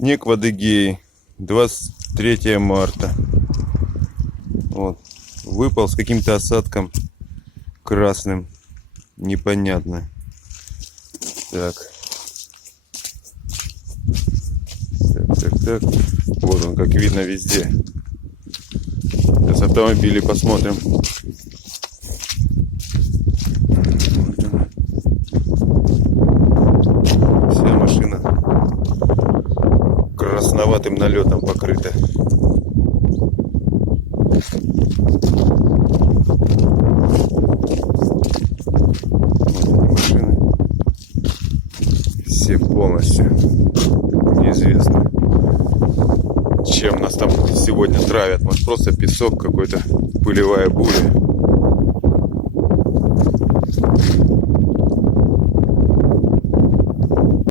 Снег в Адыгее. 23 марта. Вот. Выпал с каким-то осадком красным. Непонятно. Так. Так. Вот он, как видно, везде. Сейчас автомобили посмотрим. Вся машина красноватым налетом покрыта. Машины все полностью. Неизвестно, чем нас там сегодня травят. Может, просто песок какой-то, пылевая буря.